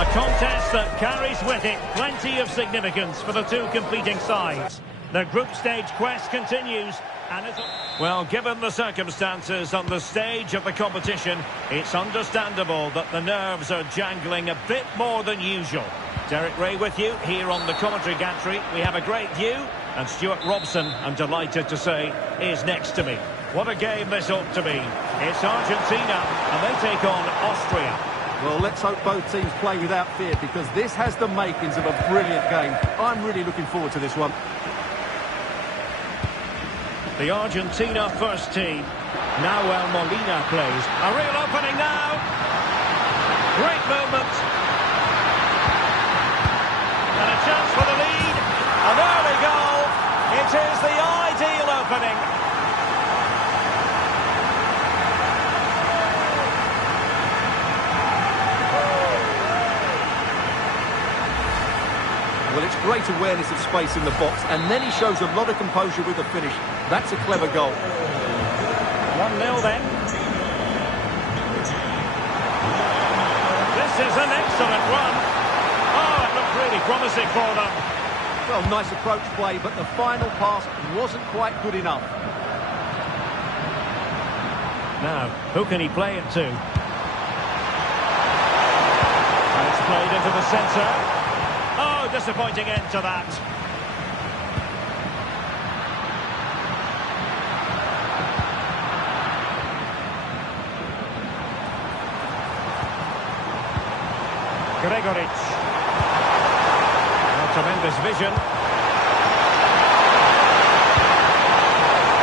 A contest that carries with it plenty of significance for the two competing sides. The group stage quest continues. And well, given the circumstances on the stage of the competition, it's understandable that the nerves are jangling a bit more than usual. Derek Ray with you here on the commentary gantry. We have a great view, and Stuart Robson, I'm delighted to say, is next to me. What a game this ought to be. It's Argentina, and they take on Austria. Well, let's hope both teams play without fear, because this has the makings of a brilliant game. I'm really looking forward to this one. The Argentina first team. Nahuel Molina plays. A real opening now. Great movement. And a chance for the lead. An early goal. It is the ideal opening. Well, it's great awareness of space in the box, and then he shows a lot of composure with the finish. That's a clever goal. 1-0 then. This is an excellent run. Oh, it looked really promising for them. Well, nice approach play, but the final pass wasn't quite good enough. Now, who can he play it to? And it's played into the centre. Oh, disappointing end to that. Gregoric. Oh, tremendous vision.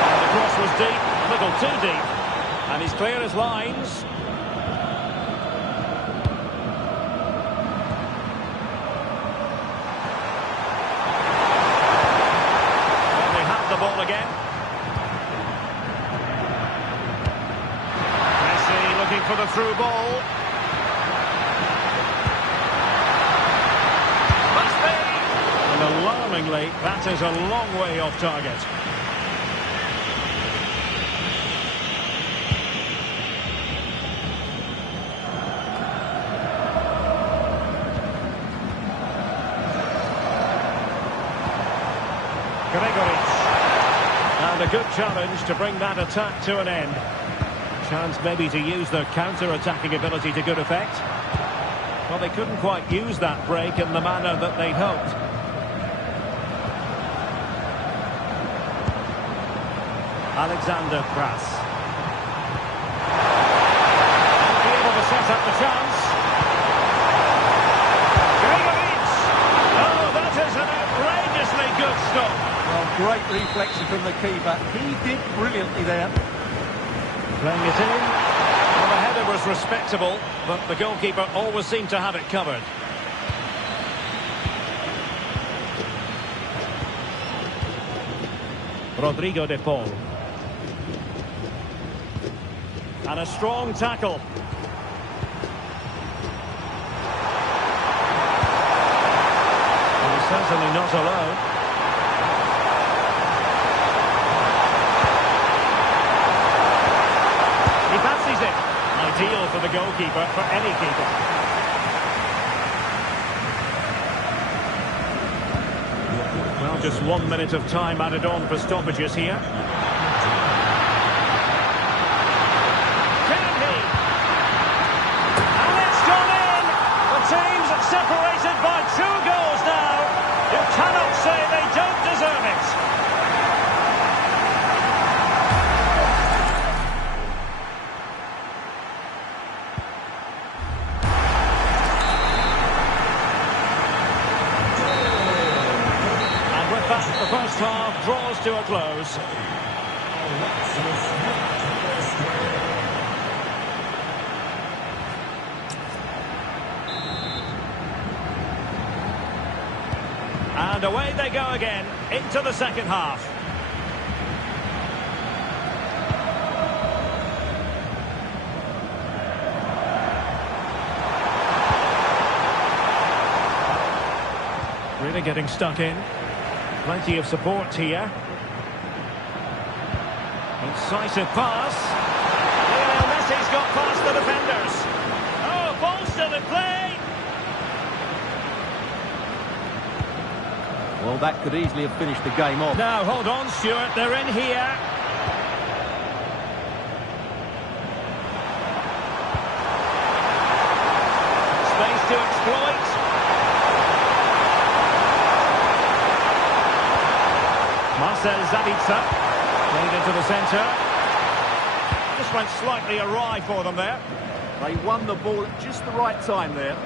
And the cross was deep, a little too deep. And he's clear as lines. Ball again. Messi looking for the through ball. Must be. And alarmingly, that is a long way off target. Gregoric. And a good challenge to bring that attack to an end. Chance maybe to use their counter-attacking ability to good effect. Well, they couldn't quite use that break in the manner that they'd hoped. Alexander Kras. Won't be able to set up the chance. Gregoric! Oh, that is an outrageously good stop. Well, great reflection from the keeper. He did brilliantly there. Playing it in. Well, the header was respectable, but the goalkeeper always seemed to have it covered. Rodrigo de Paul. And a strong tackle. And he's certainly not alone. Ideal for the goalkeeper, for any keeper. Well, just 1 minute of time added on for stoppages here. Can he? And it's gone in! The teams are separated by 2 goals now. You cannot say they don't deserve it. The first half draws to a close. And away they go again into the second half. Really getting stuck in. Plenty of support here. Incisive pass. Lionel Messi's got past the defenders. Oh, ball still in play. Well, that could easily have finished the game off. Now, hold on, Stuart. They're in here. Space to exploit. Marcel Zabitzer. Played into the centre. Just went slightly awry for them there. They won the ball at just the right time there.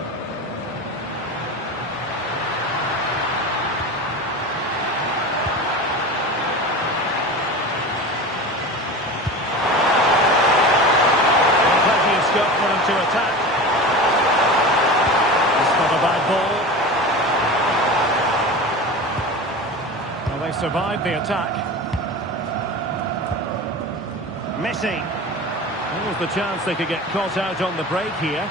Plenty of scope for them to attack. It's not a bad ball. Well, they survived the attack. Messi. There was the chance they could get caught out on the break here.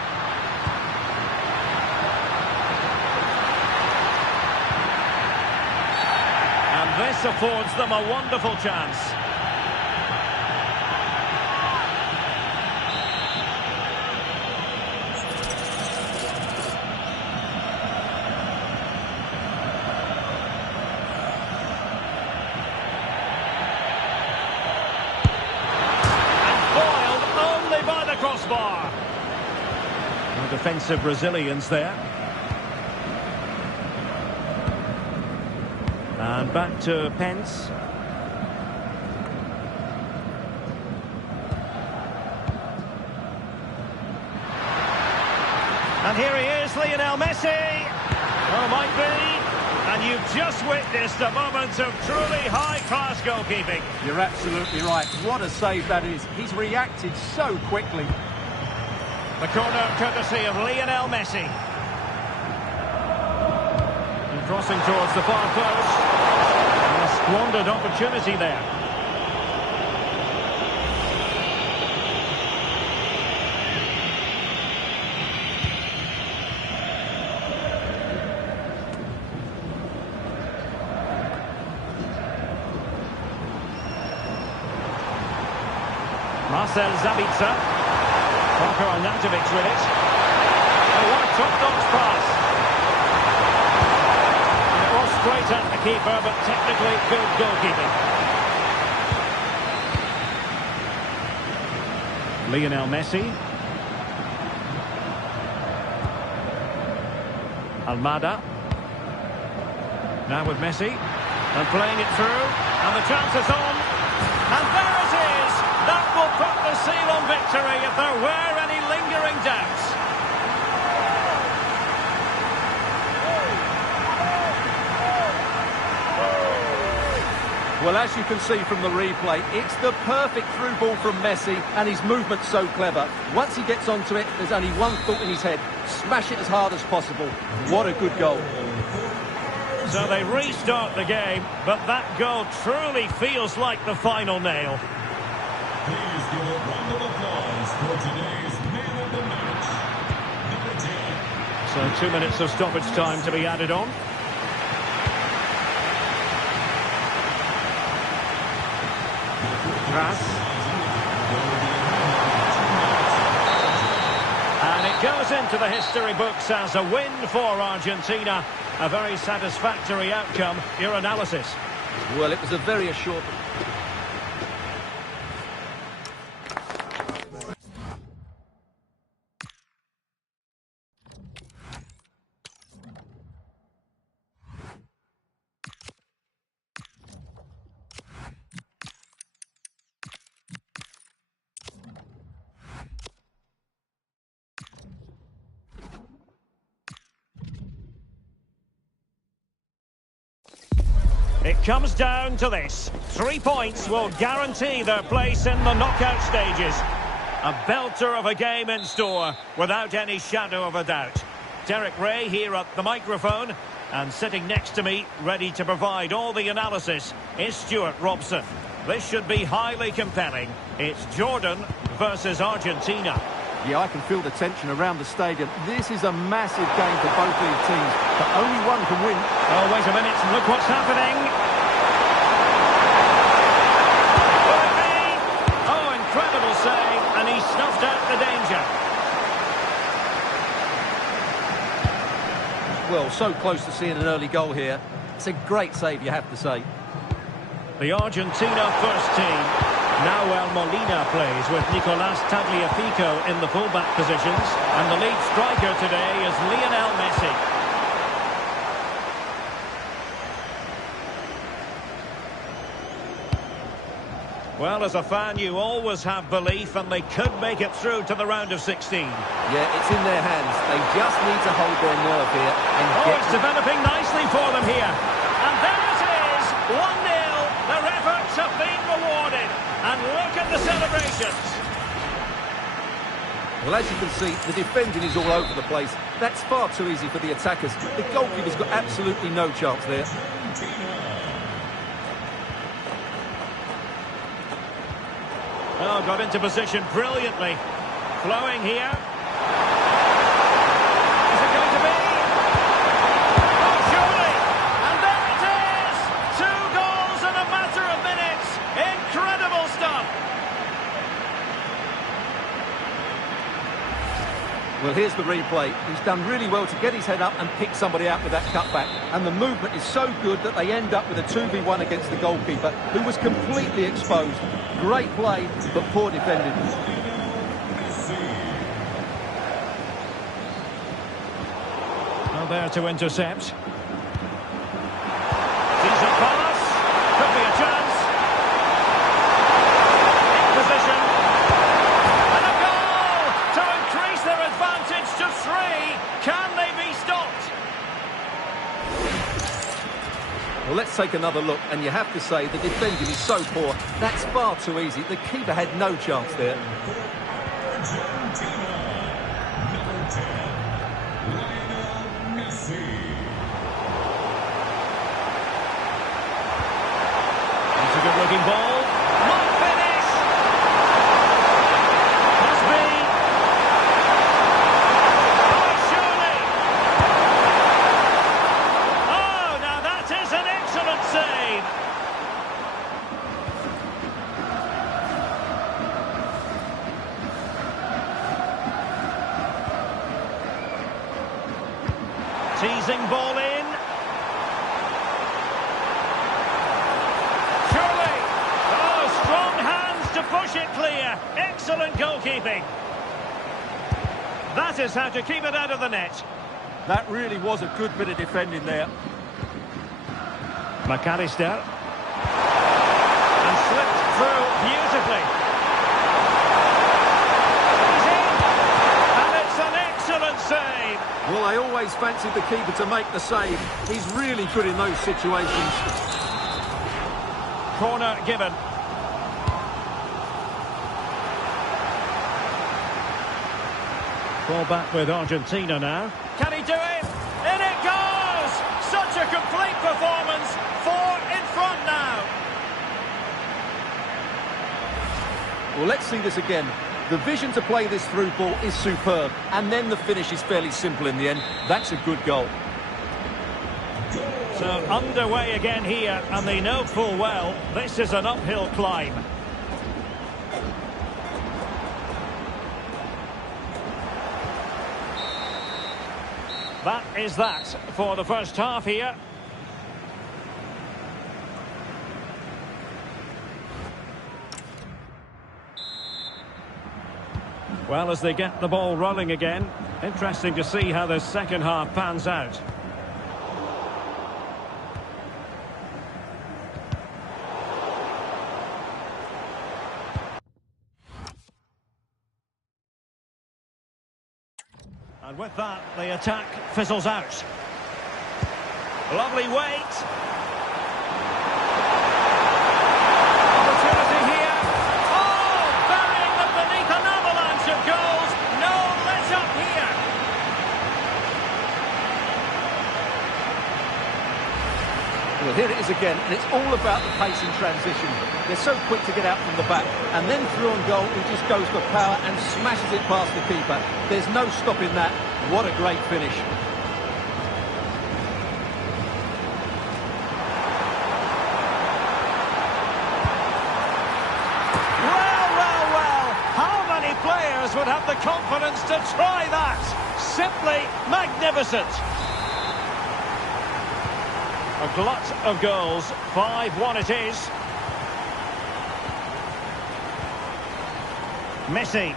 And this affords them a wonderful chance. Crossbar. No defensive resilience there. And back to Pence. And here he is, Lionel Messi. Oh, might be. And you've just witnessed a moment of truly high-class goalkeeping. You're absolutely right. What a save that is. He's reacted so quickly. The corner courtesy of Lionel Messi. And crossing towards the far post. And a squandered opportunity there. Marcel Zabitzer. Parker Arnautovic with it. Oh, what a top-notch pass. And it was straight at the keeper, but technically good goalkeeping. Lionel Messi. Almada. Now with Messi. And playing it through. And the chance is on. And there it is! That will put the seal on victory if there were any lingering doubts. Well, as you can see from the replay, it's the perfect through ball from Messi, and his movement's so clever. Once he gets onto it, there's only one thought in his head: smash it as hard as possible. What a good goal. So they restart the game, but that goal truly feels like the final nail. Please give a round of applause for today's man of the match, number 10. So 2 minutes of stoppage time to be added on. Gras. And it goes into the history books as a win for Argentina. A very satisfactory outcome. Your analysis? Well, it was a very assured... It comes down to this. 3 points will guarantee their place in the knockout stages. A belter of a game in store, without any shadow of a doubt. Derek Ray here at the microphone, and sitting next to me, ready to provide all the analysis, is Stuart Robson. This should be highly compelling. It's Jordan versus Argentina. Yeah, I can feel the tension around the stadium. This is a massive game for both these teams, but only one can win. Oh, wait a minute, look what's happening. Oh, incredible save, and he snuffed out the danger. Well, so close to seeing an early goal here. It's a great save, you have to say. The Argentina first team. Now Molina plays with Nicolas Tagliafico in the full-back positions. And the lead striker today is Lionel Messi. Well, as a fan, you always have belief, and they could make it through to the round of 16. Yeah, it's in their hands. They just need to hold their nerve here. And it's developing nicely for them here. And there it is, 1-0. Their efforts have been rewarded. And look at the celebrations. Well, as you can see, the defending is all over the place. That's far too easy for the attackers. The goalkeeper's got absolutely no chance there. Oh, got into position brilliantly. Flowing here. Is it going to be? Oh, surely! And there it is! 2 goals in a matter of minutes. Incredible stuff. Well, here's the replay. He's done really well to get his head up and pick somebody out with that cutback. And the movement is so good that they end up with a 2v1 against the goalkeeper, who was completely exposed. Great play, but poor defending. Well, there to intercept. Decent pass. Could be a chance. In position. And a goal to increase their advantage to 3. Can they be stopped? Well, let's take another look, and you have to say the defending is so poor. That's far too easy. The keeper had no chance there. Argentina, number 10, Lionel Messi. It's a good-looking ball. Not finish. Must be. Oh, surely. Oh, now that is an excellent save. Teasing ball in. Surely. Oh, strong hands to push it clear. Excellent goalkeeping. That is how to keep it out of the net. That really was a good bit of defending there. McAllister. And slipped through beautifully. He's in. And it's an excellent save. Well, I always fancied the keeper to make the save. He's really good in those situations. Corner given. Ball back with Argentina now. Can he do it? In it goes! Such a complete performance. 4 in front now. Well, let's see this again. The vision to play this through ball is superb, and then the finish is fairly simple in the end. That's a good goal. So underway again here, and they know full well this is an uphill climb. That is that for the first half here. Well, as they get the ball rolling again, interesting to see how the second half pans out. And with that, the attack fizzles out. Lovely wait. Opportunity here. Oh, burying them beneath an avalanche of goals. No let-up here. Well, here it is again, and it's all about the pace in transition. They're so quick to get out from the back, and then through on goal, he just goes for power and smashes it past the keeper. There's no stopping that. What a great finish. Well. How many players would have the confidence to try that? Simply magnificent. A glut of goals. 5-1 it is. Messi.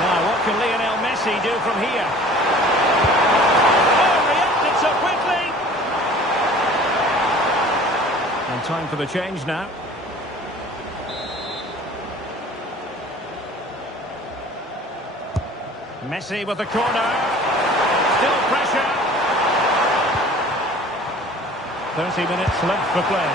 Now, what can Lionel Messi do from here? Oh, reacted so quickly! And time for the change now. Messi with the corner. Still pressure. 30 minutes left for play.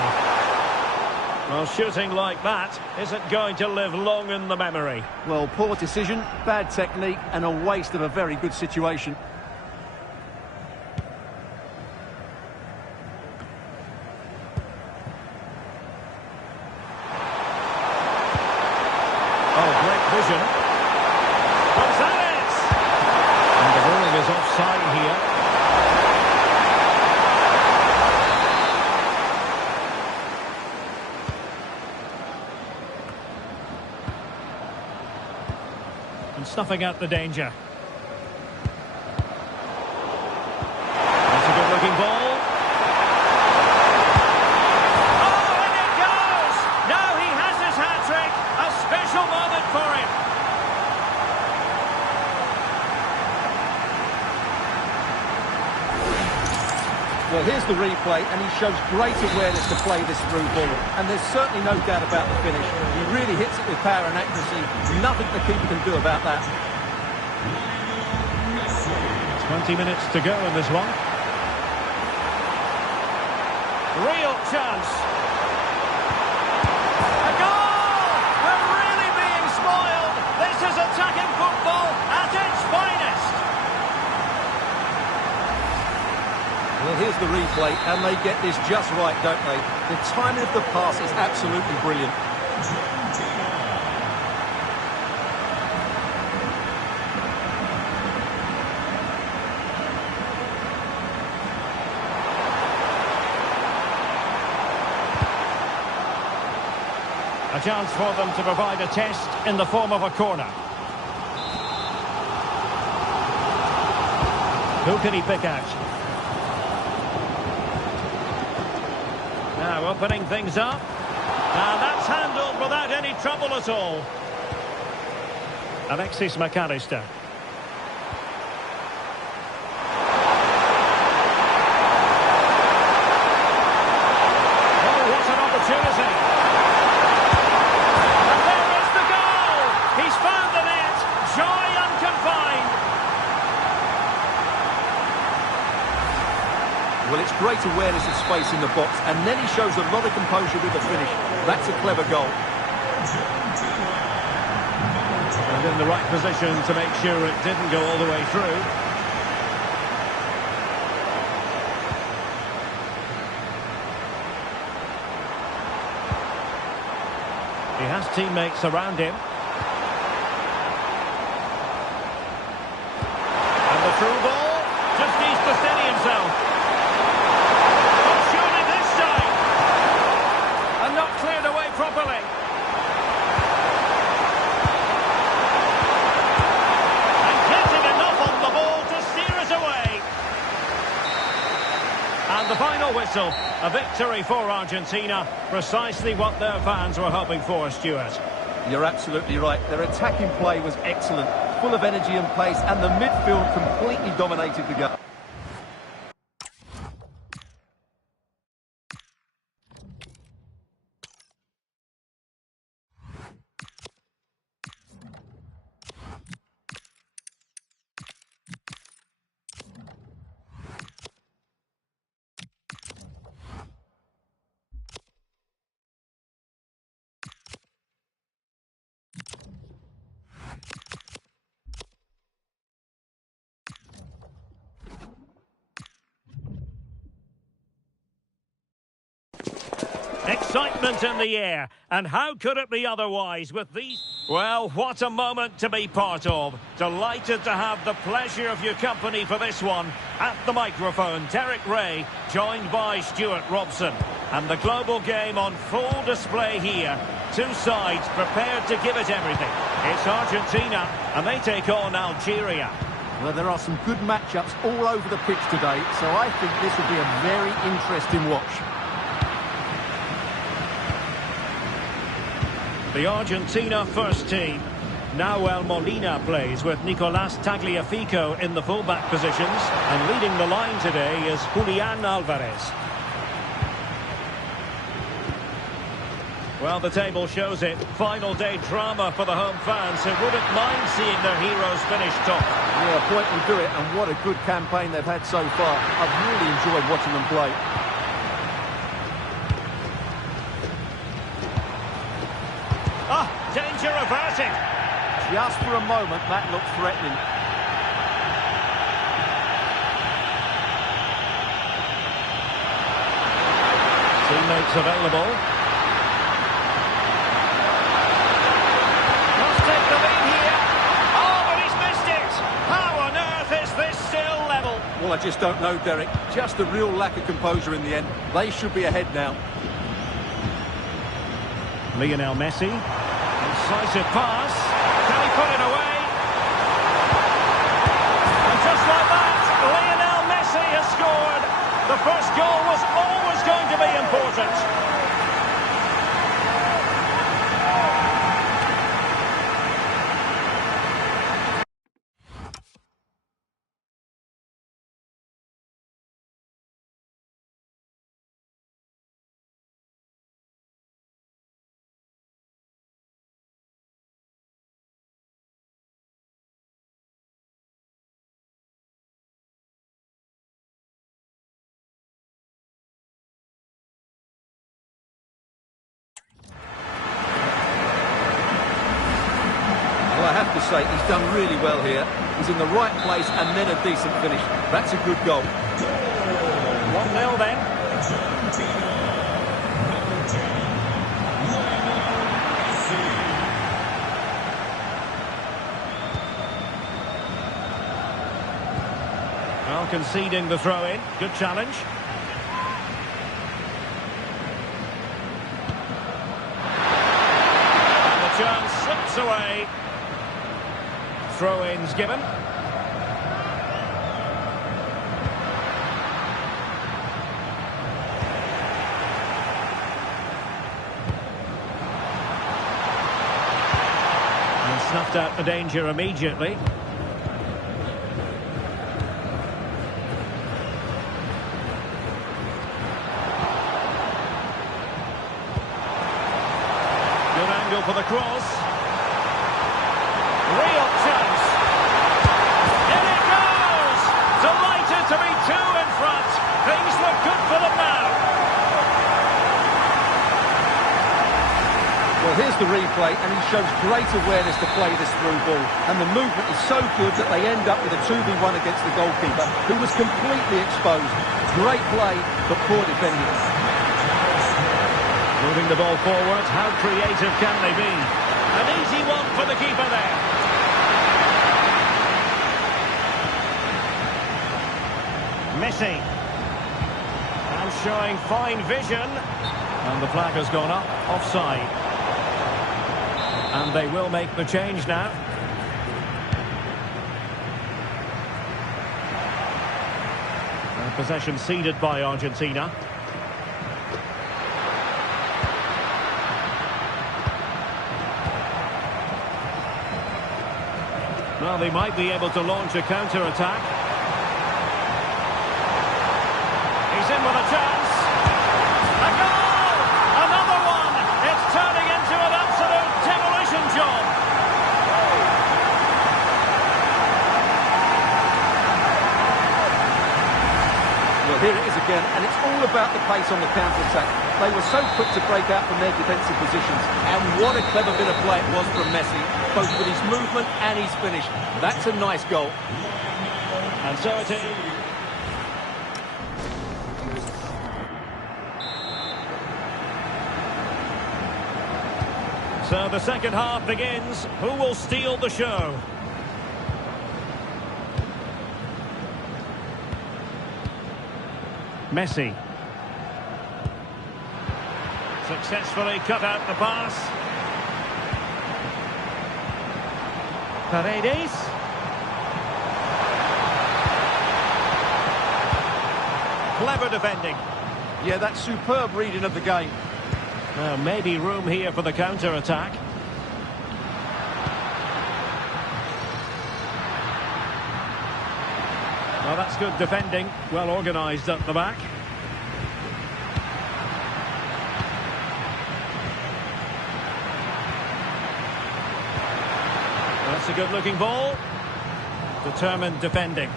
Well, shooting like that isn't going to live long in the memory. Well, poor decision, bad technique, and a waste of a very good situation. Oh, great vision. Gonzalez! And the ruling is offside here. And snuffing out the danger. That's a good-looking ball. Oh, and it goes! Now he has his hat-trick. A special moment for him. Well, here's the replay, and he shows great awareness to play this through ball. And there's certainly no doubt about the finish. He really hits it with power and accuracy. Nothing the keeper can do about that. 20 minutes to go in this one. Real chance. A goal! We're really being spoiled. This is attacking football at its finest. Well, here's the replay, and they get this just right, don't they? The timing of the pass is absolutely brilliant. A chance for them to provide a test in the form of a corner. Who can he pick out? Now opening things up. And that's handled without any trouble at all. Alexis McAllister. Oh, what an opportunity. And there is the goal. He's found the net. Joy unconfined. Well, it's great awareness of space in the box, and then he shows a lot of composure with the finish. That's a clever goal. And in the right position to make sure it didn't go all the way through. He has teammates around him. And the through ball just needs to steady himself. Cleared away properly. And getting enough on the ball to steer it away. And the final whistle. A victory for Argentina. Precisely what their fans were hoping for, Stuart. You're absolutely right. Their attacking play was excellent. Full of energy and pace, and the midfield completely dominated the game. Excitement in the air, and how could it be otherwise with these... Well, what a moment to be part of. Delighted to have the pleasure of your company for this one. At the microphone, Derek Ray, joined by Stuart Robson. And the global game on full display here. Two sides prepared to give it everything. It's Argentina, and they take on Algeria. Well, there are some good matchups all over the pitch today, so I think this will be a very interesting watch. The Argentina first team. Nahuel Molina plays with Nicolás Tagliafico in the full-back positions. And leading the line today is Julián Álvarez. Well, the table shows it. Final day drama for the home fans who wouldn't mind seeing their heroes finish top. Yeah, a point will do it, and what a good campaign they've had so far. I've really enjoyed watching them play. Danger averted. Just for a moment, that looked threatening. Teammates available. Must take the lead here. Oh, but he's missed it. How on earth is this still level? Well, I just don't know, Derek. Just a real lack of composure in the end. They should be ahead now. Lionel Messi. Incisive pass. Can he put it away? And just like that, Lionel Messi has scored. The first goal was always going to be important. Well, I have to say, he's done really well here. He's in the right place and then a decent finish. That's a good goal. 1-0 then. Well, conceding the throw-in. Good challenge. And the chance slips away. Throw-ins given. And snuffed out the danger immediately. Good angle for the cross. Real chance. In it goes! Delighted to be two in front. Things look good for them now. Well, here's the replay, and he shows great awareness to play this through ball. And the movement is so good that they end up with a 2v1 against the goalkeeper, who was completely exposed. Great play, but poor defending. Moving the ball forward, how creative can they be? An easy one for the keeper there. Messi. And showing fine vision. And the flag has gone up, offside. And they will make the change now. And possession ceded by Argentina. Well, they might be able to launch a counter-attack. He's in with a chance. A goal! Another one! It's turning into an absolute demolition job. Well, here it is again, and it's all about the pace on the counter-attack. They were so quick to break out from their defensive positions, and what a clever bit of play it was from Messi, both with his movement and his finish. That's a nice goal. And so it is. So the second half begins. Who will steal the show? Messi. Successfully cut out the pass. Paredes. Clever defending. Yeah, that's superb reading of the game. Maybe room here for the counter-attack. Well, that's good defending. Well organised at the back. That's a good-looking ball. Determined defending.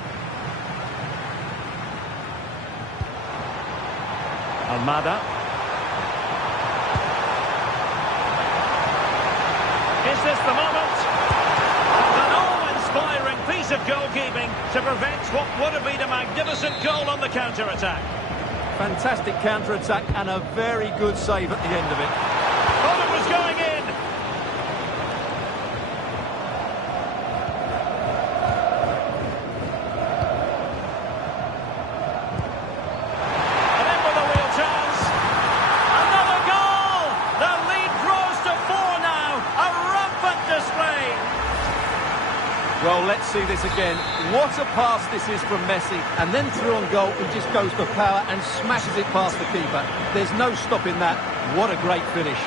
Almada. Is this the moment? An awe-inspiring piece of goalkeeping to prevent what would have been a magnificent goal on the counter-attack. Fantastic counter-attack and a very good save at the end of it. Oh, it was going in! And in with a real chance. Another goal! The lead grows to 4 now. A rampant display. Well, let's see this again. What a pass this is from Messi. And then through on goal, he just goes for power and smashes it past the keeper. There's no stopping that. What a great finish.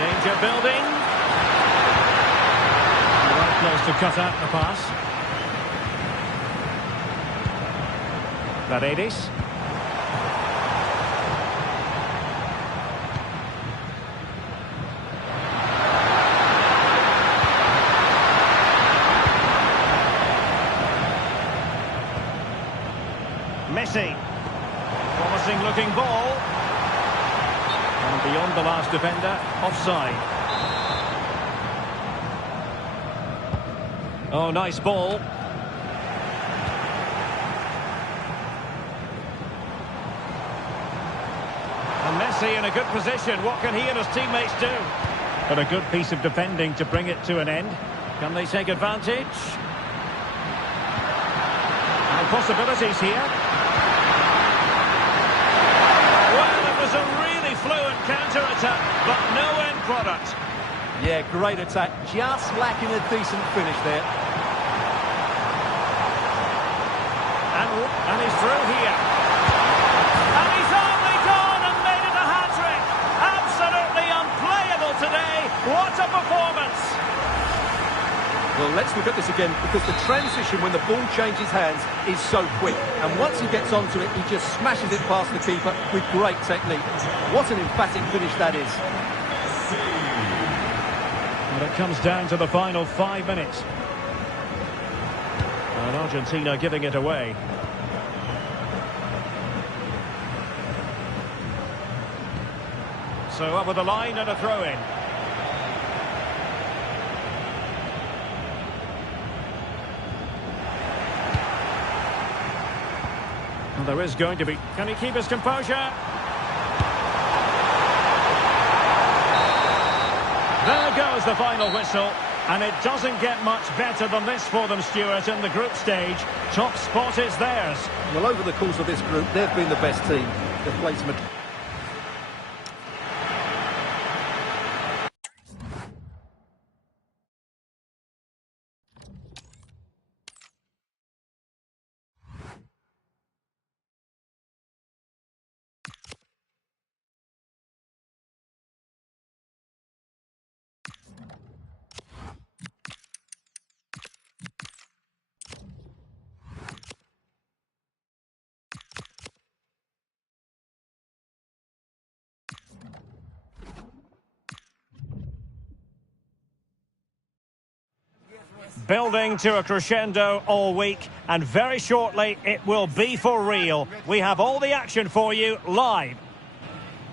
Danger building. Right place to cut out the pass. Paredes. Messi. Promising looking ball. And beyond the last defender, offside. Oh, nice ball. And Messi in a good position. What can he and his teammates do? But a good piece of defending to bring it to an end. Can they take advantage? And possibilities here. Well, it was a really fluent counter-attack, but no end product. Yeah, great attack. Just lacking a decent finish there. And he's through here. And he's only gone and made it a hat-trick. Absolutely unplayable today. What a performance. Well, let's look at this again, because the transition when the ball changes hands is so quick. And once he gets onto it, he just smashes it past the keeper with great technique. What an emphatic finish that is. Well, it comes down to the final 5 minutes. And Argentina giving it away. So over the line and a throw-in. And there is going to be... Can he keep his composure? There goes the final whistle. And it doesn't get much better than this for them, Stuart, in the group stage. Top spot is theirs. Well, over the course of this group, they've been the best team. They've played some... Building to a crescendo all week, and very shortly it will be for real. We have all the action for you live.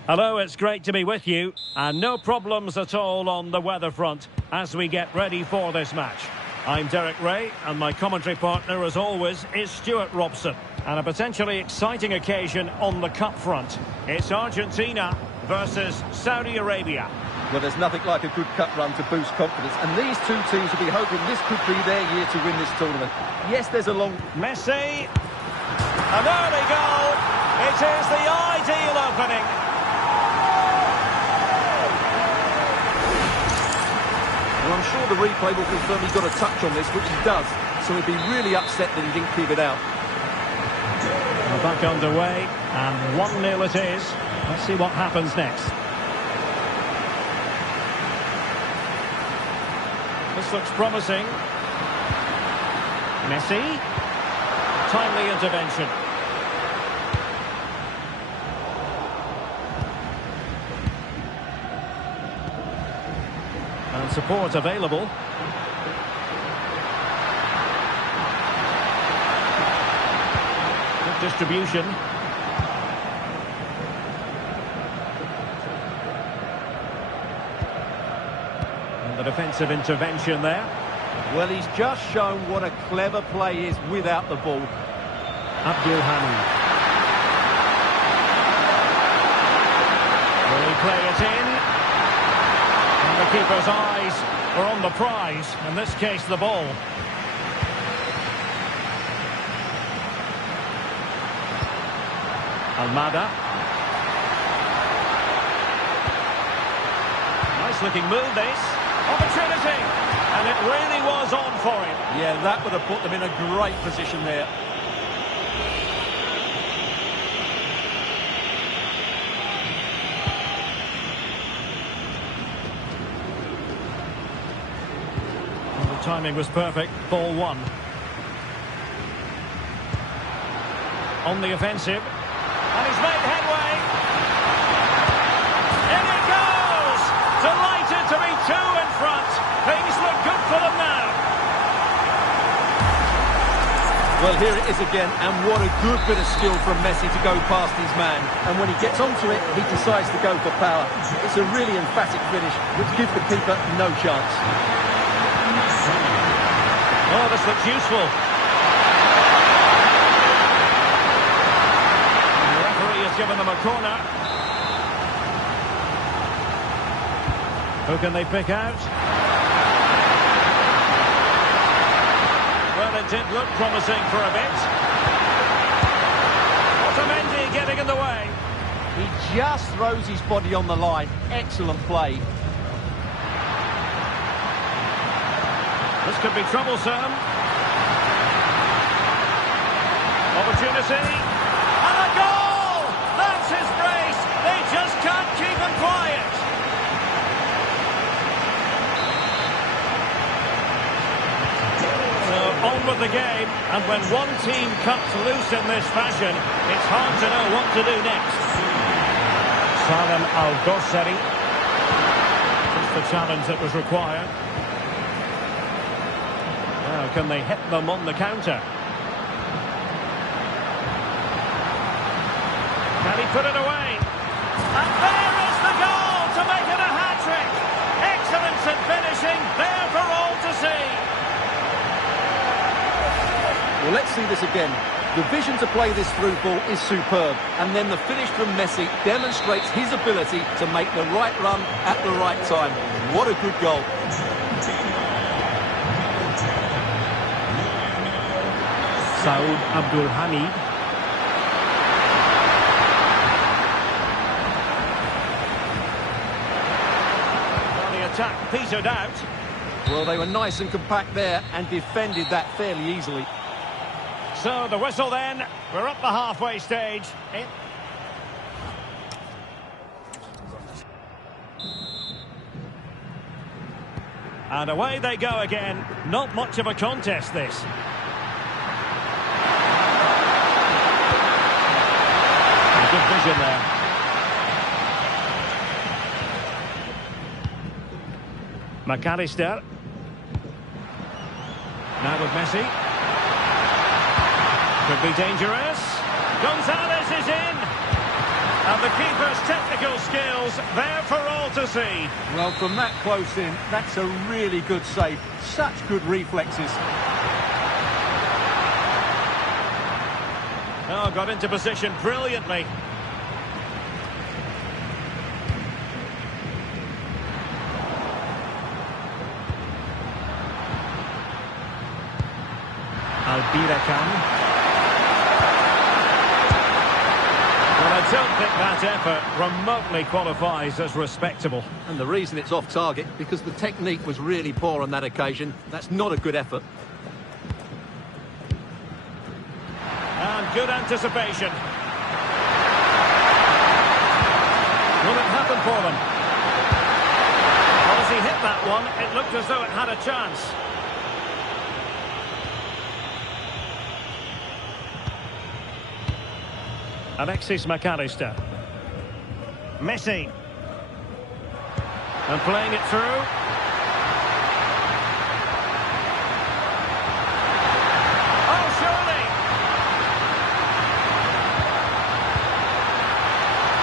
Hello, it's great to be with you, and no problems at all on the weather front as we get ready for this match. I'm Derek Ray, and my commentary partner, as always, is Stuart Robson. And a potentially exciting occasion on the cup front. It's Argentina versus Saudi Arabia. Well, there's nothing like a good cup run to boost confidence, and these two teams will be hoping this could be their year to win this tournament. Yes, there's a long... Messi, an early goal. It is the ideal opening. Well, I'm sure the replay will confirm he got a touch on this, which he does, so he'd be really upset that he didn't keep it out. Well, back underway, and 1-0 it is. Let's see what happens next. This looks promising. Messi. Timely intervention. And support available. Good distribution. And the defensive intervention there. Well, he's just shown what a clever play is without the ball. Abdul Hamid. Will he play it in? And the keeper's eyes are on the prize, in this case the ball. Almada. Nice looking move this. Opportunity. And it really was on for him. Yeah, that would have put them in a great position there. Well, the timing was perfect. Ball one. On the offensive. And he's made headway. In he goes! Delighted to be two in front. Things look good for them now. Well, here it is again, and what a good bit of skill from Messi to go past his man. And when he gets onto it, he decides to go for power. It's a really emphatic finish, which gives the keeper no chance. Oh, this looks useful. And the referee has given them a corner. Who can they pick out? Well, it did look promising for a bit. Otamendi getting in the way. He just throws his body on the line. Excellent play. This could be troublesome. Opportunity. And a goal! That's his brace. They just can't keep him quiet. On with the game, and when one team cuts loose in this fashion, it's hard to know what to do next. Salem Al-Dossari. Just the challenge that was required. Now, can they hit them on the counter? Can he put it away? And there is the goal to make it a hat-trick. Excellence in finishing, there for all to see. Well, let's see this again. The vision to play this through ball is superb. And then the finish from Messi demonstrates his ability to make the right run at the right time. What a good goal. Saud Abdul Hamid. Well, the attack petered out. Well, they were nice and compact there and defended that fairly easily. So the whistle then, we're up the halfway stage. And away they go again. Not much of a contest, this. Good vision there. McAllister. Now with Messi. Could be dangerous. Gonzalez is in. And the keeper's technical skills there for all to see. Well, from that close in, that's a really good save. Such good reflexes. Oh, got into position brilliantly. Albiracan. Well, I don't think that effort remotely qualifies as respectable. And the reason it's off target, because the technique was really poor on that occasion. That's not a good effort. And good anticipation. Will it happen for them? Well, as he hit that one, it looked as though it had a chance. Alexis McAllister. Messi. And playing it through. Oh, surely!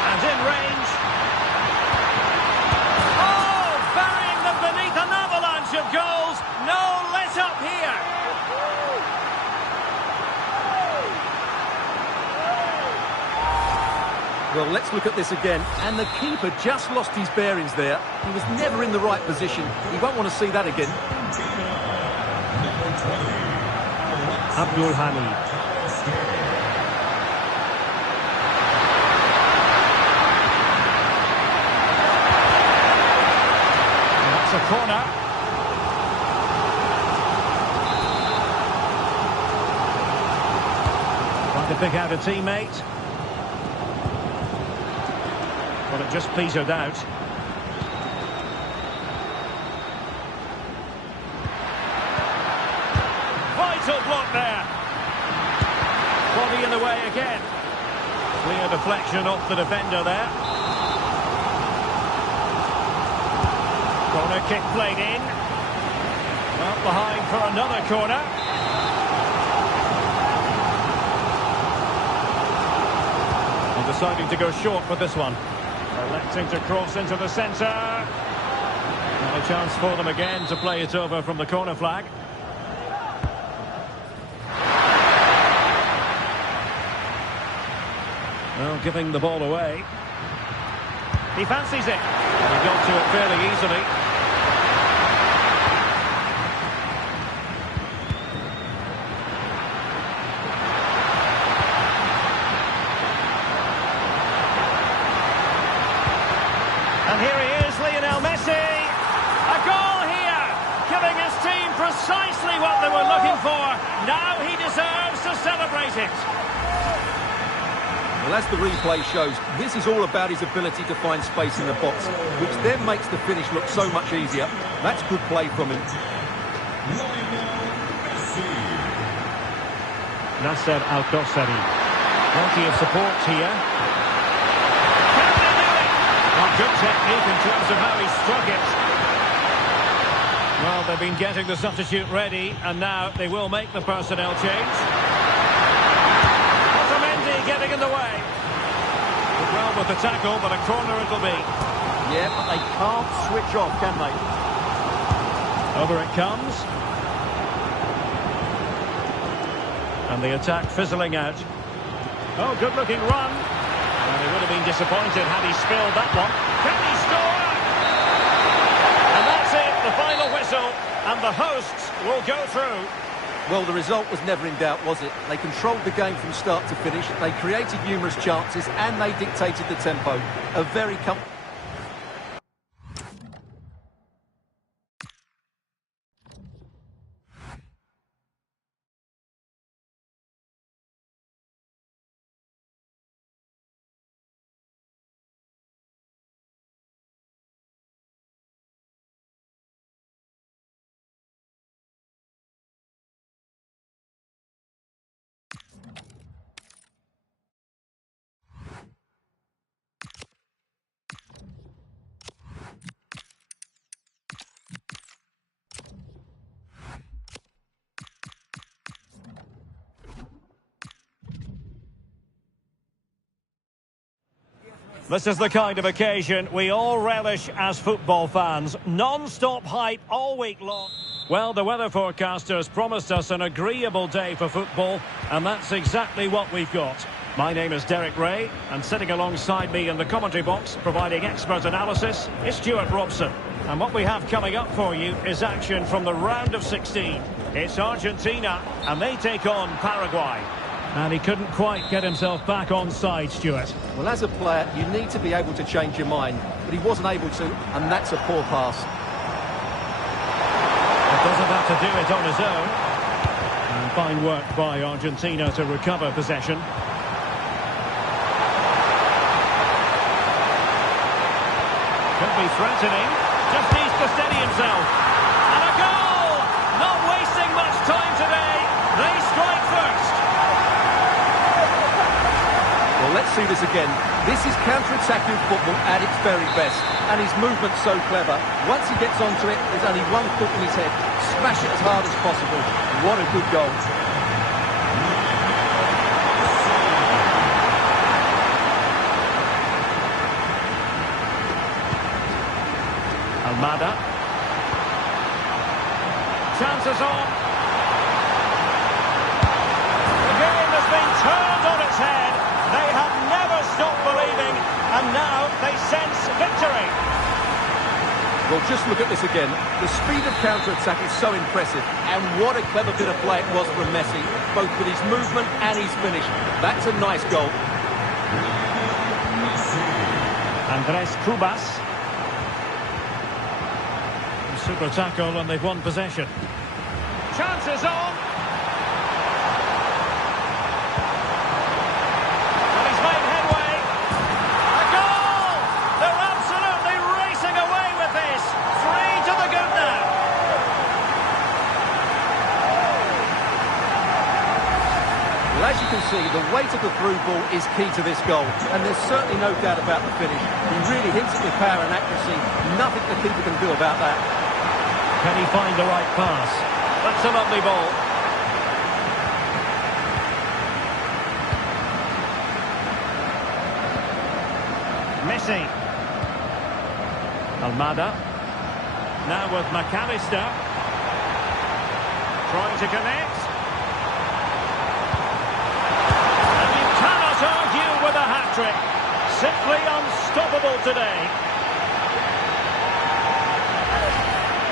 And in range. Oh, burying them beneath an avalanche of goals. No let up here. Well, let's look at this again. And the keeper just lost his bearings there. He was never in the right position. He won't want to see that again. Abdul Hamid. That's a corner. Trying to pick out a teammate. Well, it just petered out. Vital block there. Body in the way again. Clear deflection off the defender there. Corner kick played in. Up behind for another corner. And deciding to go short with this one. Electing to cross into the centre. And a chance for them again to play it over from the corner flag. Well, giving the ball away. He fancies it. And he got to it fairly easily. And here he is, Lionel Messi. A goal here, giving his team precisely what they were looking for. Now he deserves to celebrate it. Well, as the replay shows, this is all about his ability to find space in the box, which then makes the finish look so much easier. That's good play from him. Nasser Al-Dossari. Plenty of support here. Good technique in terms of how he struck it. Well, they've been getting the substitute ready, and now they will make the personnel change. Otamendi getting in the way. Did well with the tackle, but a corner it'll be. Yeah, but they can't switch off, can they? Over it comes. And the attack fizzling out. Oh, good-looking run. And he would have been disappointed had he spilled that one. Can he score? And that's it, the final whistle. And the hosts will go through. Well, the result was never in doubt, was it? They controlled the game from start to finish. They created numerous chances and they dictated the tempo. A very comfortable... This is the kind of occasion we all relish as football fans. Non-stop hype all week long. Well, the weather forecasters promised us an agreeable day for football, and that's exactly what we've got. My name is Derek Ray, and sitting alongside me in the commentary box, providing expert analysis, is Stuart Robson. And what we have coming up for you is action from the round of 16. It's Argentina, and they take on Paraguay. And he couldn't quite get himself back on side, Stuart. Well, as a player, you need to be able to change your mind, but he wasn't able to, and that's a poor pass. He doesn't have to do it on his own. And Fine work by Argentina to recover possession. Could be threatening. Just needs to steady himself. And a goal! Not wasting much time today. They strike first. Well, let's see this again. This is counter-attacking football at its very best. And his movement's so clever. Once he gets onto it, there's only one thought in his head. Smash it as hard as possible. What a good goal. Almada. Chances on. The game has been turned on its head. They have never stopped believing, and now they sense victory. Well, just look at this again. The speed of counter-attack is so impressive, and what a clever bit of play it was from Messi, both with his movement and his finish. That's a nice goal. Andres Cubas. Super tackle, and they've won possession. Chances on. And he's made headway. A goal! They're absolutely racing away with this. 3 to the good now. Well, as you can see, the weight of the through ball is key to this goal, and there's certainly no doubt about the finish. He really hits it with power and accuracy. Nothing the keeper can do about that. Can he find the right pass? That's a lovely ball. Messi. Almada. Now with McAllister. Trying to connect. And you cannot argue with a hat-trick. Simply unstoppable today.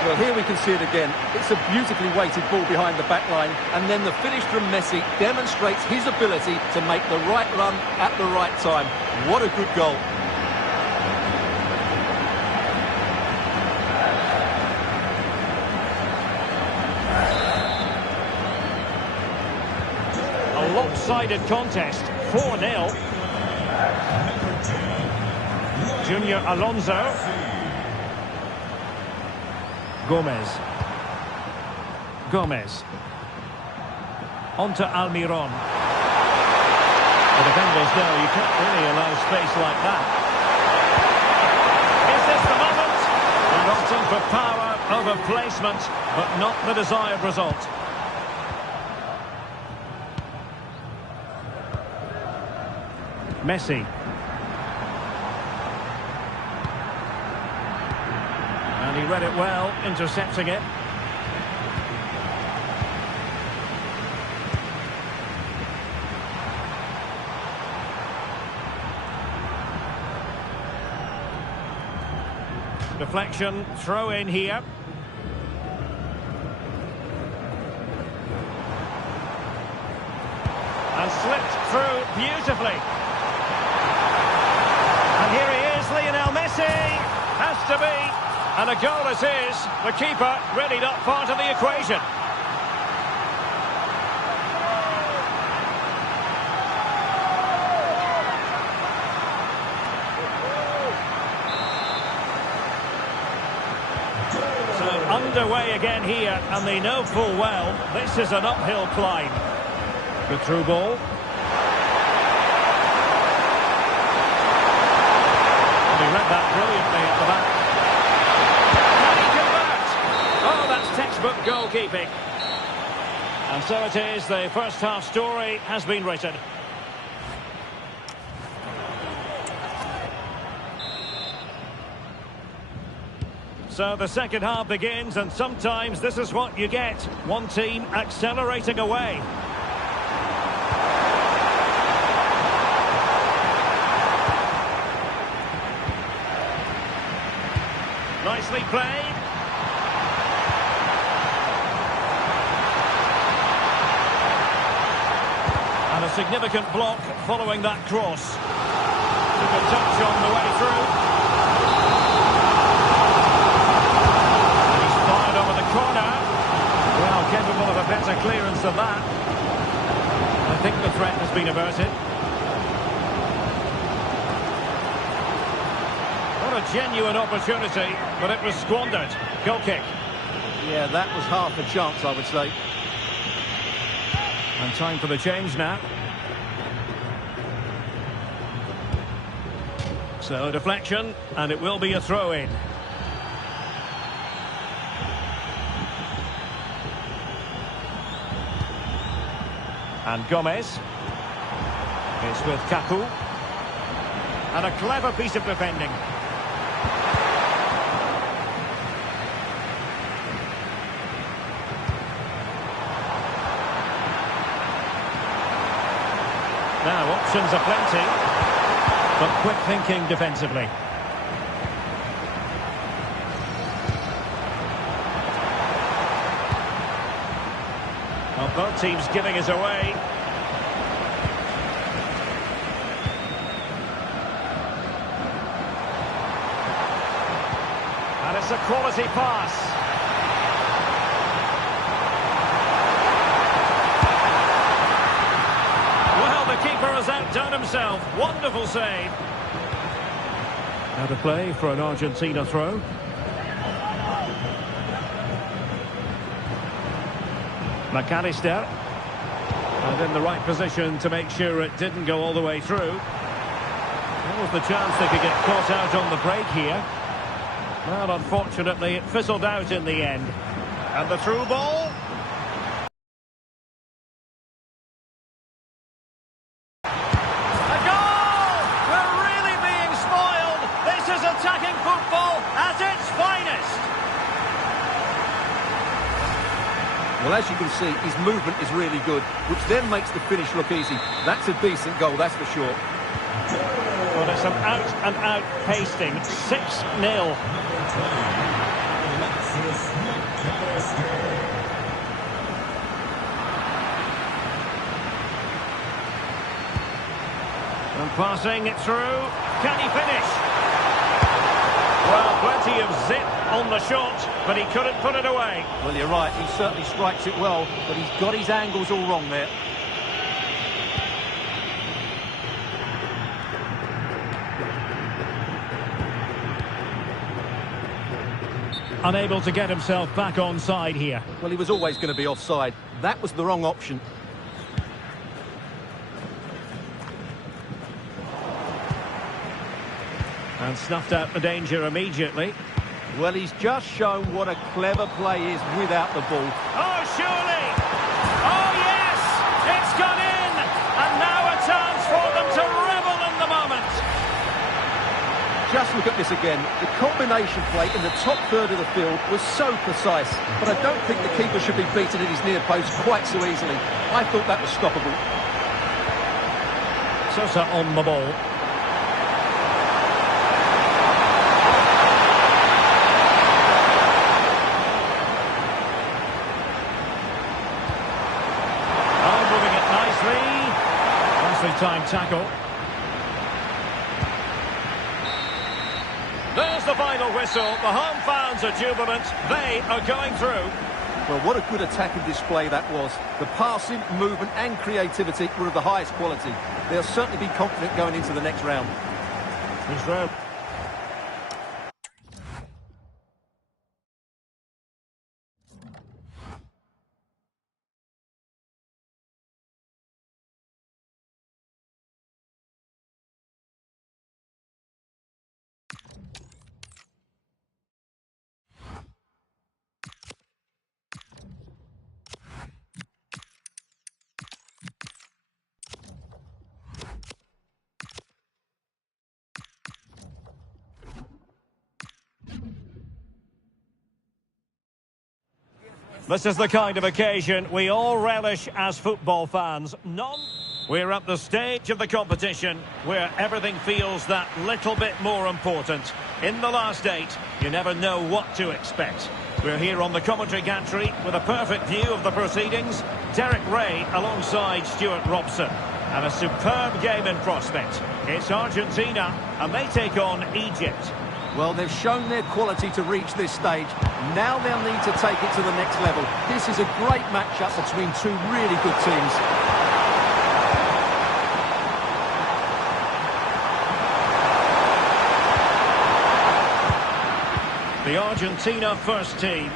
Well, here we can see it again. It's a beautifully weighted ball behind the back line, and then the finish from Messi demonstrates his ability to make the right run at the right time. What a good goal. A lopsided contest, 4-0. Junior Alonso. Gomez. On to Almiron. The defenders know you can't really allow space like that. Is this the moment? And opting for power over placement, but not the desired result. Messi. And he read it well, intercepting it. Deflection, throw in here. And slipped through beautifully. And here he is, Lionel Messi. Has to be. And a goal it is. The keeper really not part of the equation. So underway again here, and they know full well this is an uphill climb. Good through ball. And he read that brilliantly at the back. Oh, that's textbook goalkeeping. And so it is, the first half story has been written. So the second half begins, and sometimes this is what you get. One team accelerating away. Nicely played. And a significant block following that cross. Took a touch on the way through. And he's fired over the corner. Well, capable of a better clearance than that. a genuine opportunity, but it was squandered. Goal kick. Yeah, that was half a chance, I would say. And time for the change now. So, deflection, and it will be a throw-in. And Gomez. It's with Kaku. And a clever piece of defending. Now, options are plenty, but quick thinking defensively. Well, both teams giving us away. And it's a quality pass. The keeper has outdone himself. Wonderful save. Now to play for an Argentina throw. McAllister. And in the right position to make sure it didn't go all the way through. There was the chance they could get caught out on the break here. Well, unfortunately, it fizzled out in the end. And the through ball. Attacking football at its finest. Well, as you can see, his movement is really good, which then makes the finish look easy. That's a decent goal, that's for sure. Well, it's an out-and-out pasting. 6-0. And passing it through. Can he finish? Well, plenty of zip on the shot, but he couldn't put it away. Well, you're right, he certainly strikes it well, but he's got his angles all wrong there. Unable to get himself back on side here. Well, he was always going to be offside. That was the wrong option. And snuffed out the danger immediately. Well, he's just shown what a clever play is without the ball. Oh, surely! Oh, yes! It's gone in! And now a chance for them to revel in the moment. Just look at this again. The combination play in the top third of the field was so precise. But I don't think the keeper should be beaten at his near post quite so easily. I thought that was stoppable. Sosa on the ball. Time tackle. There's the final whistle. The home fans are jubilant. They are going through. Well, what a good attacking display that was. The passing, movement and creativity were of the highest quality. They'll certainly be confident going into the next round. Israel. This is the kind of occasion we all relish as football fans. We're at the stage of the competition where everything feels that little bit more important. In the last 8, you never know what to expect. We're here on the commentary gantry with a perfect view of the proceedings. Derek Ray alongside Stuart Robson. And a superb game in prospect. It's Argentina and they take on Egypt. Well, they've shown their quality to reach this stage. Now they'll need to take it to the next level. This is a great matchup between two really good teams. The Argentina first team.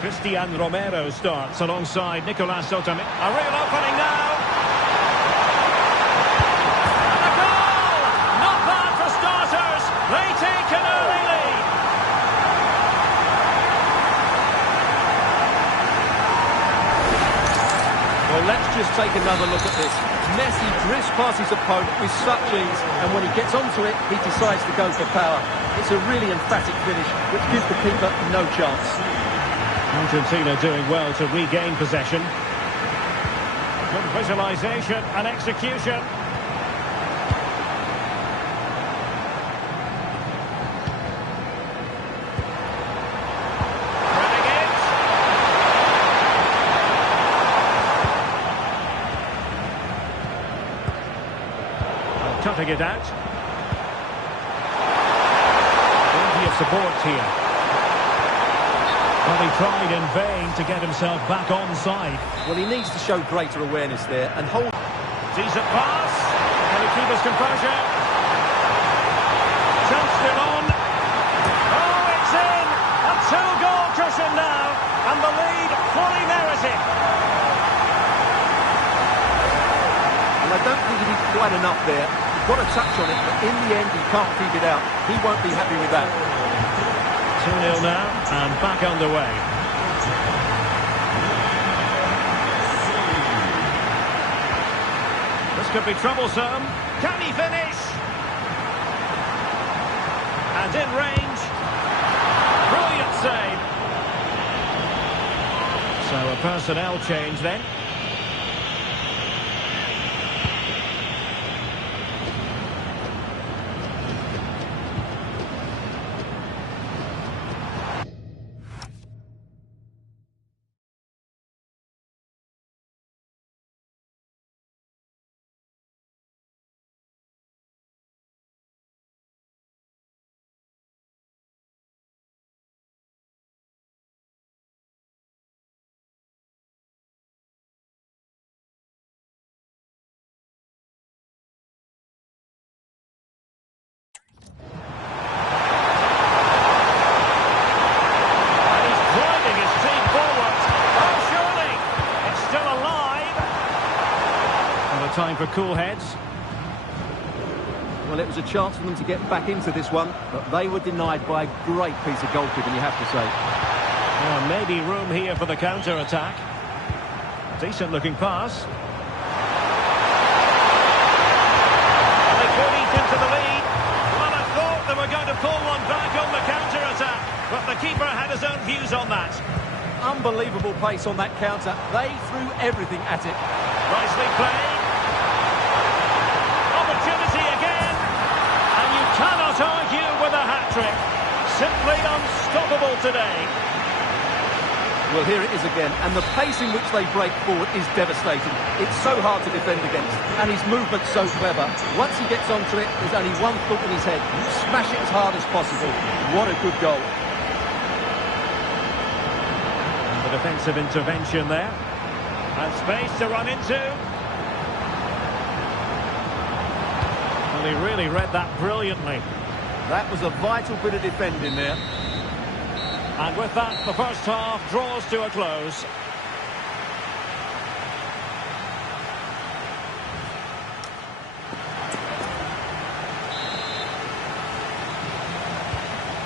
Christian Romero starts alongside Nicolas Otamendi. A real opening now. And a goal! Not bad for starters. They take an early lead. Well, let's just take another look at this. Messi drifts past his opponent with such ease, and when he gets onto it, he decides to go for power. It's a really emphatic finish, which gives the keeper no chance. Argentina doing well to regain possession. Good visualisation and execution. Running it. Cutting it out. Plenty of support here. Well, he tried in vain to get himself back onside. Well, he needs to show greater awareness there and hold... Decent pass. Can he keep his composure? Chance still on. Oh, it's in. A two-goal cushion now. And the lead fully merited. And I don't think he did quite enough there. He's got a touch on it, but in the end, he can't keep it out. He won't be happy with that. 2-0 now, and back underway. This could be troublesome. Can he finish? And in range. Brilliant save. So a personnel change then. Time for cool heads. Well, it was a chance for them to get back into this one, but they were denied by a great piece of goalkeeping, you have to say. Well, maybe room here for the counter-attack. Decent-looking pass. And they could eat into the lead. Well, I thought they were going to pull one back on the counter-attack, but the keeper had his own views on that. Unbelievable pace on that counter. They threw everything at it. Nicely played. Opportunity again. And you cannot argue with a hat-trick. Simply unstoppable today. Well, here it is again, and the pace in which they break forward is devastating. It's so hard to defend against, and his movement's so clever. Once he gets onto it, there's only one thought in his head: smash it as hard as possible. What a good goal. And the defensive intervention there. And space to run into. Well, he really read that brilliantly. That was a vital bit of defending there. And with that, the first half draws to a close.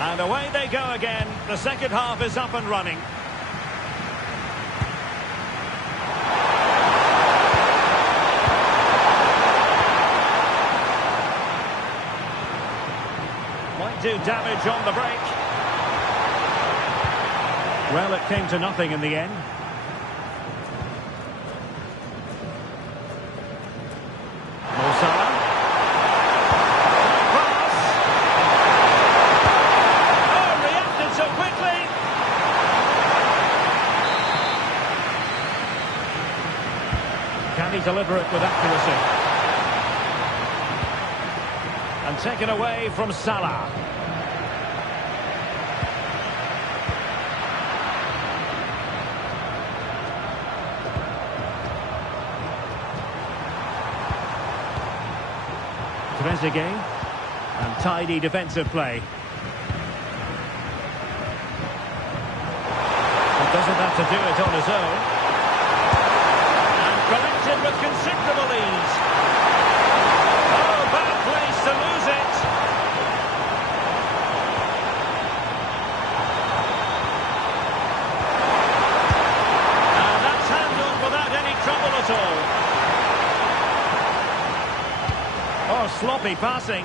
And away they go again. The second half is up and running. Might do damage on the break. Well, it came to nothing in the end. Mo Salah. Pass. Oh, reacted so quickly. Can he deliver it with accuracy? And taken away from Salah. Trezeguet, and tidy defensive play. Doesn't have to do it on his own. And collected with considerable ease. Oh, bad place to lose it. And that's handled without any trouble at all. Oh, sloppy passing.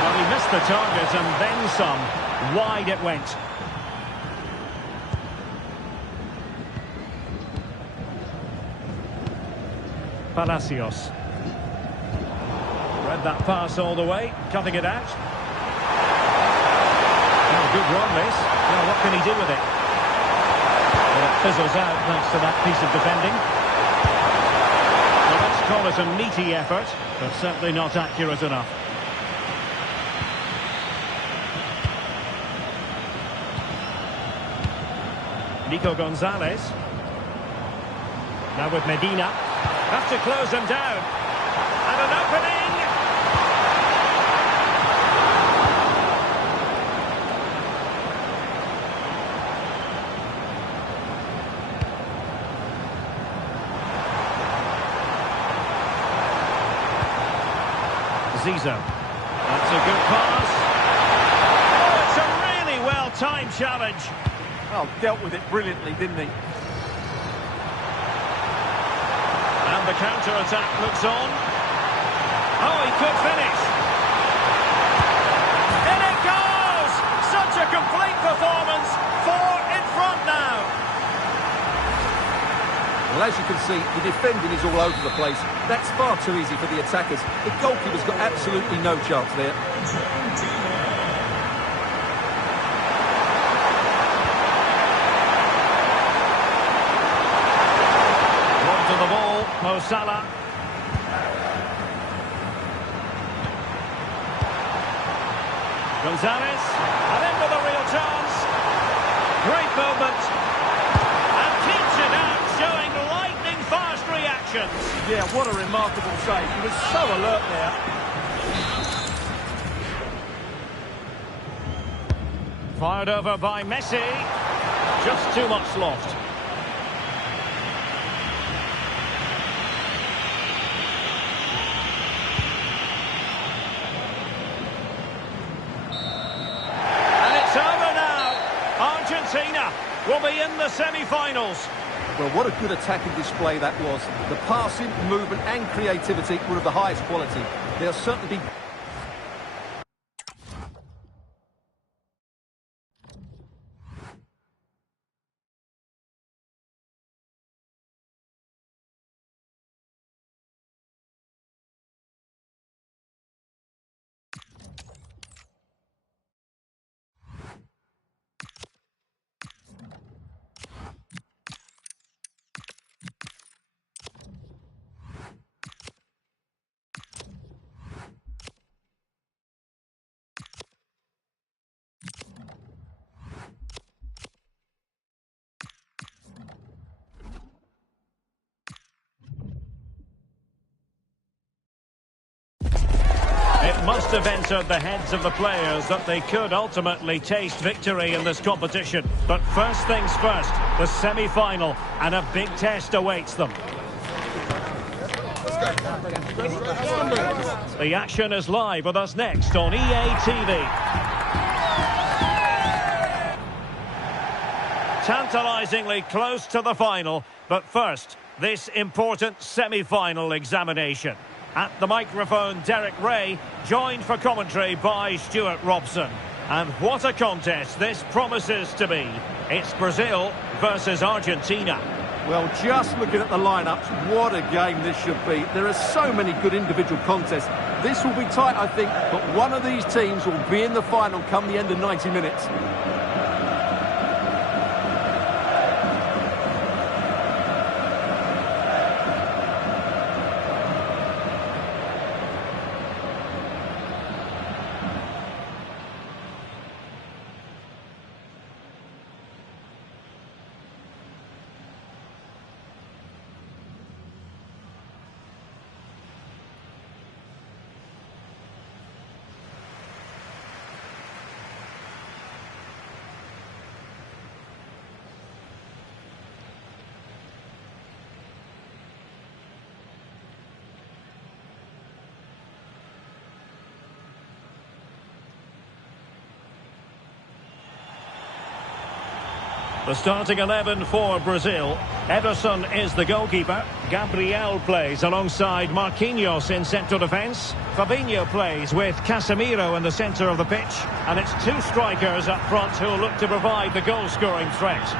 Well, he missed the target and then some. Wide it went. Palacios. Read that pass all the way, cutting it out. Oh, good run, this. Now, what can he do with it? Well, it fizzles out thanks to that piece of defending. Well, let's call it a meaty effort, but certainly not accurate enough. Nico Gonzalez. Now with Medina. Have to close them down. And an opening! Zizou. That's a good pass. Oh, it's a really well-timed challenge. Well, dealt with it brilliantly, didn't he? And the counter-attack looks on. Oh, he could finish. In it goes! Such a complete performance. 4 in front now. Well, as you can see, the defending is all over the place. That's far too easy for the attackers. The goalkeeper's got absolutely no chance there. Mo Salah. Gonzalez. And in with a real chance. Great movement. And keeps it out, showing lightning-fast reactions. Yeah, what a remarkable save. He was so alert there. Fired over by Messi. Just too much loft. Argentina will be in the semi-finals. Well, what a good attacking display that was. The passing, movement and creativity were of the highest quality. They'll certainly be... It must have entered the heads of the players that they could ultimately taste victory in this competition. But first things first, the semi-final, and a big test awaits them. The action is live with us next on EA TV. Tantalisingly close to the final, but first, this important semi-final examination. At the microphone, Derek Ray, joined for commentary by Stuart Robson. And what a contest this promises to be. It's Brazil versus Argentina. Well, just looking at the lineups, what a game this should be. There are so many good individual contests. This will be tight, I think, but one of these teams will be in the final come the end of 90 minutes. The starting 11 for Brazil. Ederson is the goalkeeper. Gabriel plays alongside Marquinhos in central defence. Fabinho plays with Casemiro in the centre of the pitch. And it's two strikers up front who will look to provide the goal-scoring threat.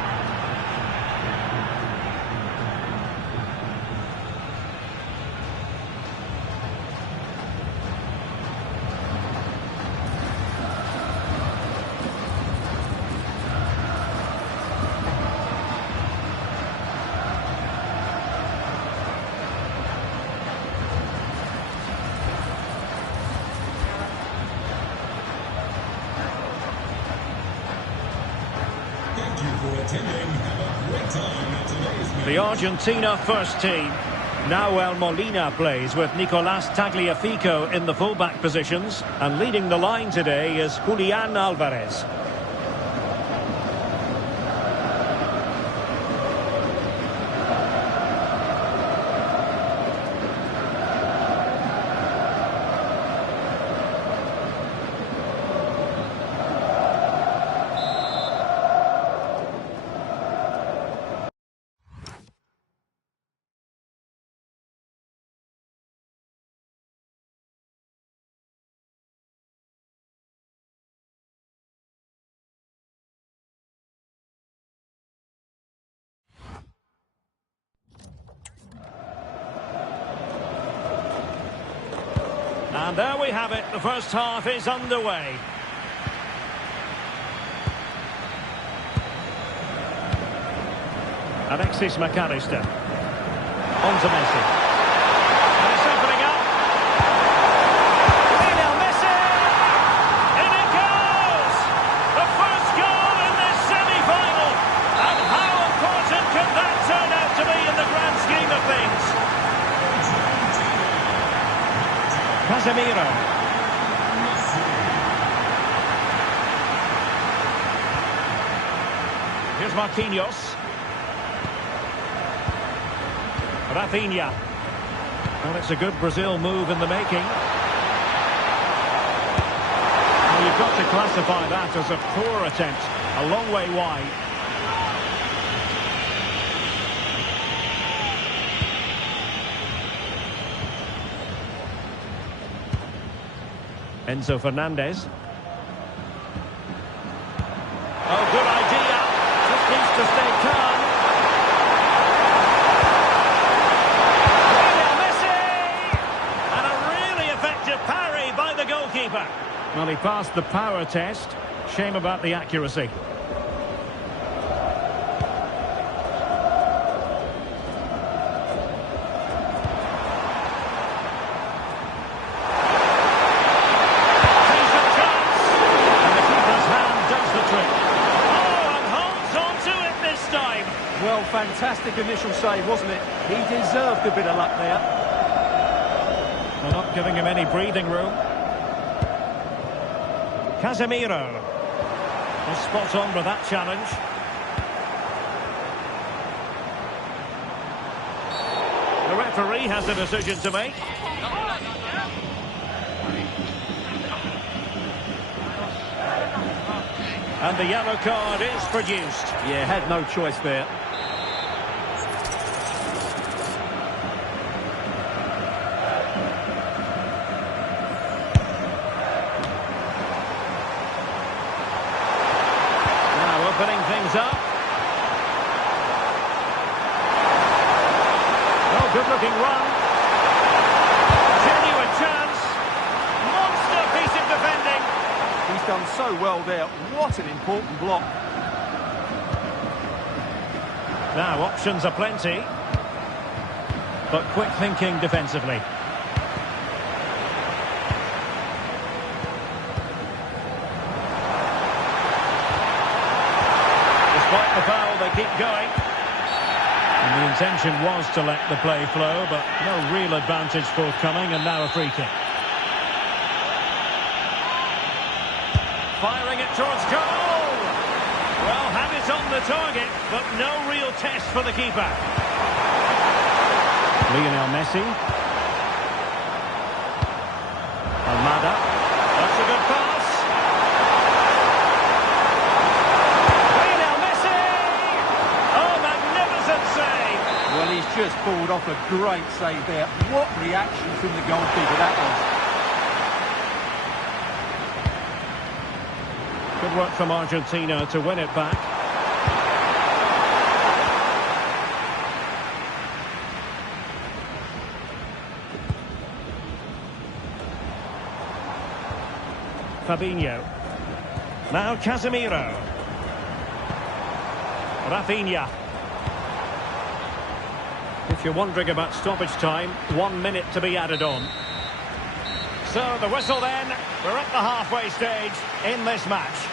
The Argentina first team. Nahuel Molina plays with Nicolas Tagliafico in the fullback positions. And leading the line today is Julian Alvarez. And there we have it. The first half is underway. Alexis McAllister. On to Messi. And it's opening up. Lionel Messi! In it goes! The first goal in this semi-final. And how important can that turn out to be in the grand scheme of things? Casemiro. Here's Marquinhos. Rafinha. Well, it's a good Brazil move in the making. Well, you've got to classify that as a poor attempt. A long way wide. Enzo Fernandez. Oh, good idea. Just needs to stay calm. Lionel Messi! And a really effective parry by the goalkeeper. Well, he passed the power test. Shame about the accuracy. Well, fantastic initial save, wasn't it? He deserved a bit of luck there. They're not giving him any breathing room. Casemiro. Was spot on with that challenge. The referee has a decision to make. And the yellow card is produced. Yeah, had no choice there. Now opening things up. Oh, good-looking run. Genuine chance. Monster piece of defending. He's done so well there. What an important block. Now, options are plenty. But quick thinking defensively. Despite the foul, they keep going. And the intention was to let the play flow, but no real advantage forthcoming, and now a free kick. Firing it towards goal. Well, had it on the target, but no real test for the keeper. Lionel Messi. Almada. That's a good pass. Lionel Messi! pulled off a great save there. What reaction from the goalkeeper that was. Good work from Argentina to win it back. Fabinho. Now Casemiro. Rafinha. If you're wondering about stoppage time, 1 minute to be added on. So the whistle then. We're at the halfway stage in this match.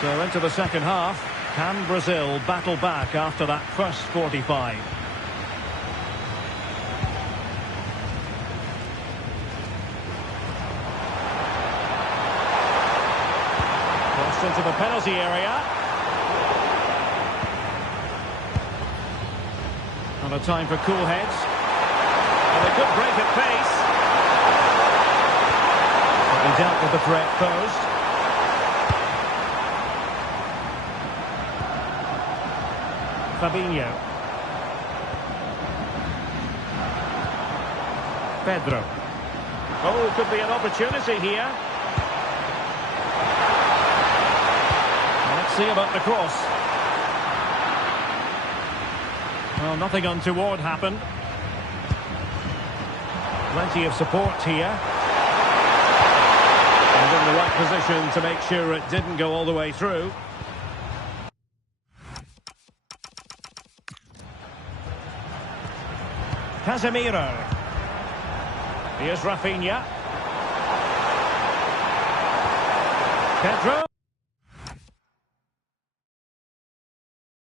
So into the second half. Can Brazil battle back after that first 45? Crossed into the penalty area. And a time for cool heads. And a good break at pace. But he dealt with the threat posed. Fabinho. Pedro. Oh, could be an opportunity here. Let's see about the cross. Well, nothing untoward happened. Plenty of support here. And in the right position to make sure it didn't go all the way through. Casemiro. Here's Rafinha. Pedro.